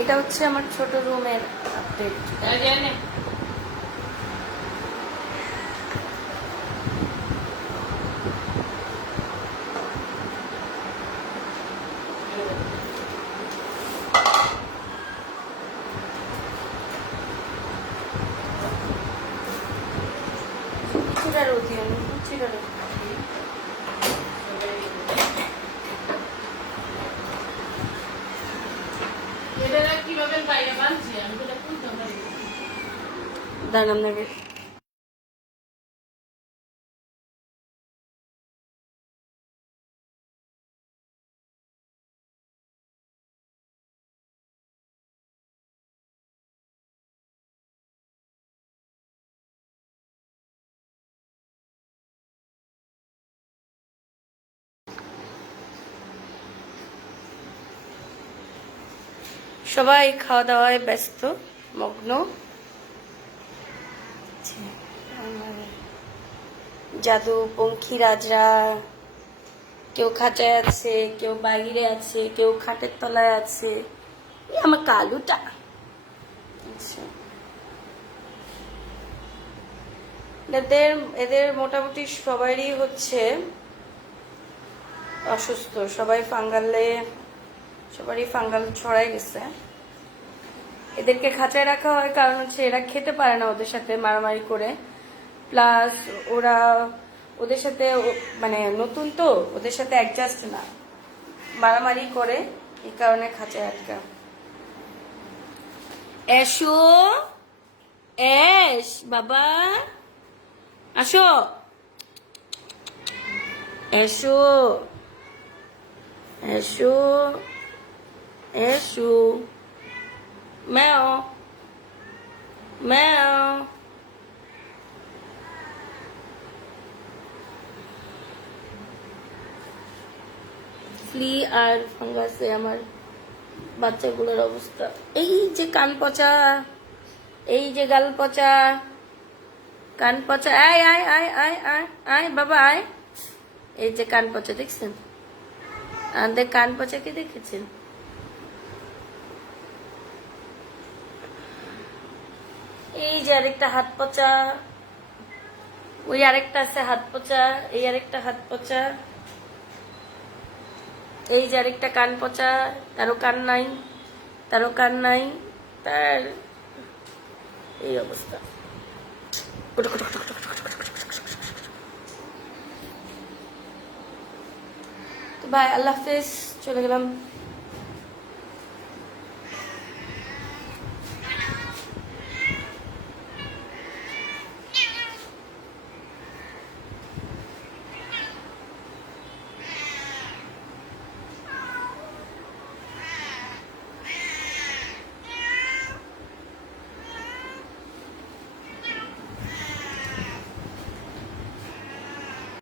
এটা হচ্ছে আমার ছোট রুমের আপডেট। কুচিটারও দিয়ে কুচিটারও দাঁড়ান আপনাকে। সবাই খাওয়া দাওয়ায় ব্যস্ত মগ্ন। জাদু পঙ্খিরাজরা কেউ খাঁচায় আছে, কেউ বাইরে আছে, কেউ খাটের তলায় আছে। আমার কালুটা আচ্ছা, এদের মোটামুটি সবারই হচ্ছে অসুস্থ, সবারই ফাঙ্গাল ছড়াই গেছে। এদেরকে খাঁচায় রাখা হয় কারণ হচ্ছে এরা খেতে পারে না ওদের সাথে মারামারি করে, প্লাস ওদের সাথে মানে নতুন তো ওদের সাথে অ্যাডজাস্ট না, মারামারি করে, এই কারণে খাঁচায় আটকা। এসো বাবা, আসো, এসো এসো এসো, ম্যাও ম্যাও। ফ্লি আর ফাঙ্গাসে আমার বাচ্চাগুলোর অবস্থা। এই যে কান পচা, এই যে গাল পচা, কান পচা, আয় আয় আয় আয় আয় আয় বাবা আয়। এই যে কান পচা দেখছেন, আমাদের কান পচাকে দেখেছেন? এই যে আরেকটা হাত পচা, ওই আরেকটা আছে হাত পচা, এই আরেকটা হাত পচা, এই যে আরেকটা কান পচা, তারও কান নাই, তারও কান নাই, তার এই অবস্থা। তো ভাই আল্লাহ হাফেজ, চলে গেলাম।